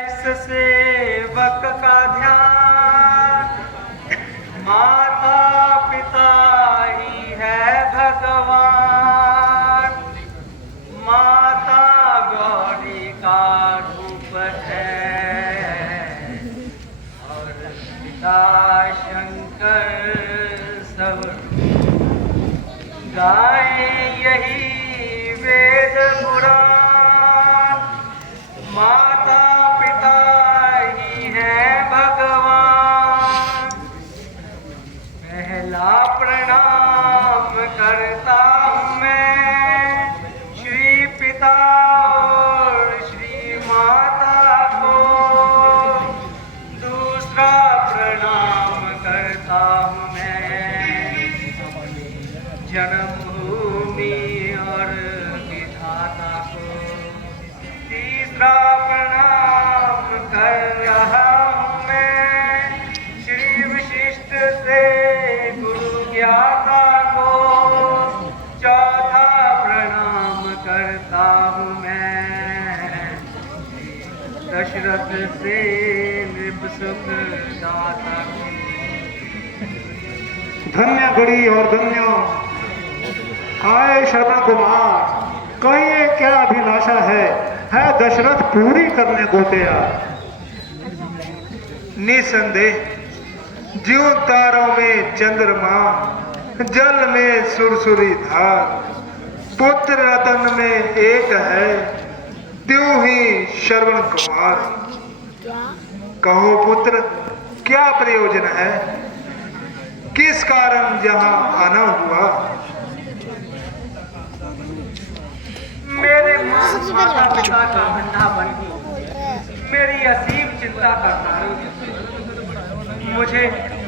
इस सेवक का ध्यान माता पिता ही है भगवान। माता गौरी का रूप है और पिता शंकर सब गाए यही वेद पुराण। माता पिता ही है भगवान। पहला प्रणाम करता हूँ मैं श्री पिता और श्री माता को। दूसरा प्रणाम करता हूँ मैं जन्मभूमि और विधाता को। तीसरा प्रणाम कर रहा हूँ मैं श्री विशिष्ट से गुरु ज्ञाता को। चौथा प्रणाम करता हूँ मैं दशरथ से नृपसुख दाता को। धन्य घड़ी और धन्य आए शरण कुमार। कहिए क्या अभिलाषा है दशरथ पूरी करने को तैयार। निसंदेह ज्यों तारों में चंद्रमा, जल में सुरसुरी धार। पुत्र रतन में एक है, त्यों ही श्रवण कुमार। कहो पुत्र क्या प्रयोजन है, किस कारण यहाँ आना हुआ। मेरे माता पिता का अंधा बन मेरी असीम चिंता का कारण। मुझे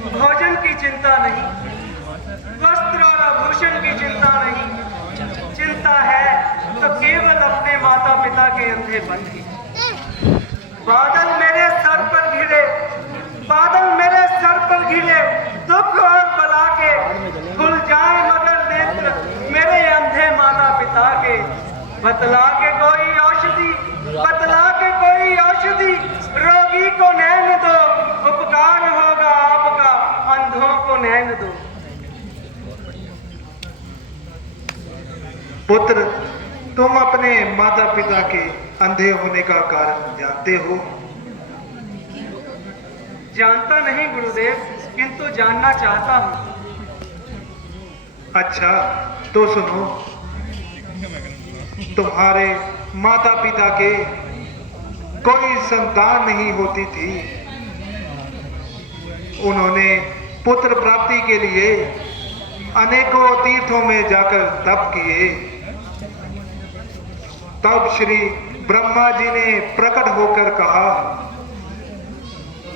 भोजन की चिंता नहीं, वस्त्र और आभूषण की चिंता नहीं। चिंता है तो केवल अपने माता पिता के अंधेपन की। बादल मेरे सर पर घिरे, बादल मेरे सर पर घिरे, दुख और बला के खुल जाए मगर नेत्र मेरे अंधे माता पिता के। बतला के कोई औषधि, बतला के कोई औषधि, रोगी को नैन दो, उपकार होगा आपका, अंधों को नैन दो। पुत्र तुम अपने माता पिता के अंधे होने का कारण जानते हो। जानता नहीं गुरुदेव, किंतु जानना चाहता हूँ। अच्छा तो सुनो, तुम्हारे माता पिता के कोई संतान नहीं होती थी। उन्होंने पुत्र प्राप्ति के लिए अनेकों तीर्थों में जाकर तप किए। तब श्री ब्रह्मा जी ने प्रकट होकर कहा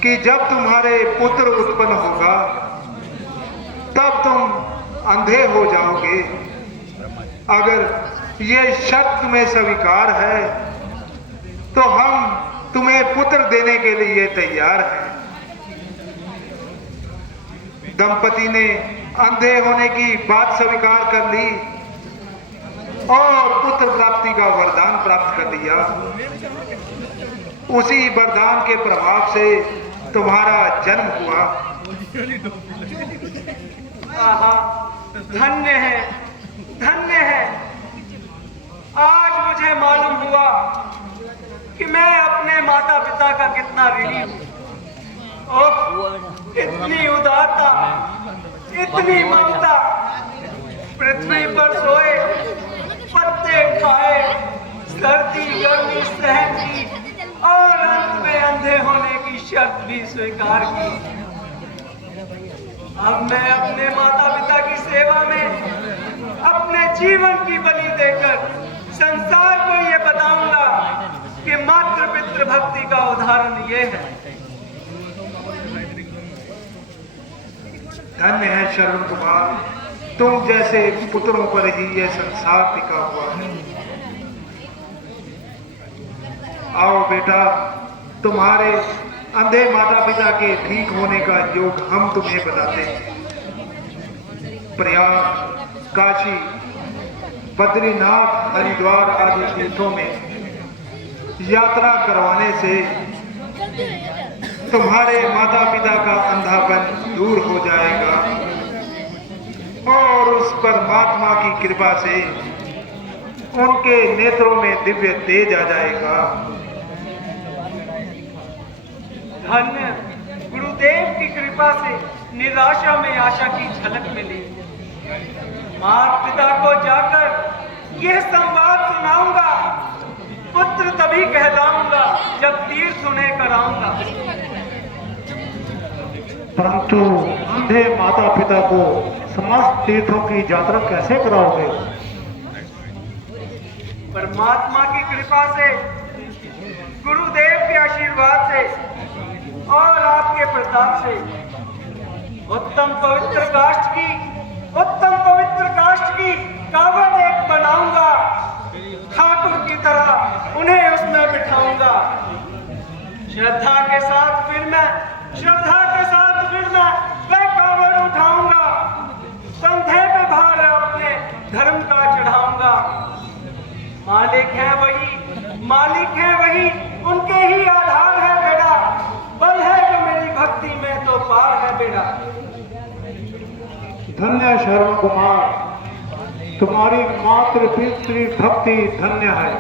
कि जब तुम्हारे पुत्र उत्पन्न होगा तब तुम अंधे हो जाओगे। अगर ये शर्त तुम्हें स्वीकार है तो हम तुम्हें पुत्र देने के लिए तैयार हैं। दंपति ने अंधे होने की बात स्वीकार कर ली और पुत्र प्राप्ति का वरदान प्राप्त कर लिया। उसी वरदान के प्रभाव से तुम्हारा जन्म हुआ। आहा, धन्य है, धन्य है। आज मुझे मालूम हुआ कि मैं अपने माता पिता का कितना ऋणी हूँ। ओह, इतनी उदारता, इतनी ममता। पृथ्वी पर सोए, पत्ते खाए, सर्दी गर्मी सहन की और अंत में अंधे होने की शर्त भी स्वीकार की। अब मैं अपने माता पिता की सेवा में अपने जीवन की बलि देकर संसार को ये बताऊंगा कि मातृ पितृ भक्ति का उदाहरण ये है। धन्य है श्रवण कुमार, तुम जैसे पुत्रों पर ही यह संसार टिका हुआ है। आओ बेटा, तुम्हारे अंधे माता पिता के ठीक होने का योग हम तुम्हें बताते हैं। प्रयाग, काशी, बद्रीनाथ, हरिद्वार आदि तीर्थों में यात्रा करवाने से तुम्हारे माता पिता का अंधापन दूर हो जाएगा और उस परमात्मा की कृपा से उनके नेत्रों में दिव्य तेज आ जाएगा। धन्य गुरुदेव की कृपा से निराशा में आशा की झलक मिली। माता पिता को जाकर यह संवाद सुनाऊंगा, पुत्र तभी कहलाऊंगा जब तीर्थ उन्हें कराऊंगा। परंतु अंधे माता पिता को समस्त तीर्थों की यात्रा कैसे कराओगे? परमात्मा की कृपा से, गुरुदेव के आशीर्वाद से और आपके प्रताप से उत्तम पवित्र काष्ठ की कावड़ एक बनाऊंगा। ठाकुर की तरह उन्हें उसमें बिठाऊंगा। श्रद्धा के साथ फिर मैं वह कावड़ उठाऊंगा। कंधे पे भार अपने धर्म का चढ़ाऊंगा। मालिक है वही, उनके ही आधार है बेड़ा। बल है जो मेरी भक्ति में तो पार है बेड़ा। धन्य शरण कुमार, तुम्हारी मातृ पितृ भक्ति धन्य है।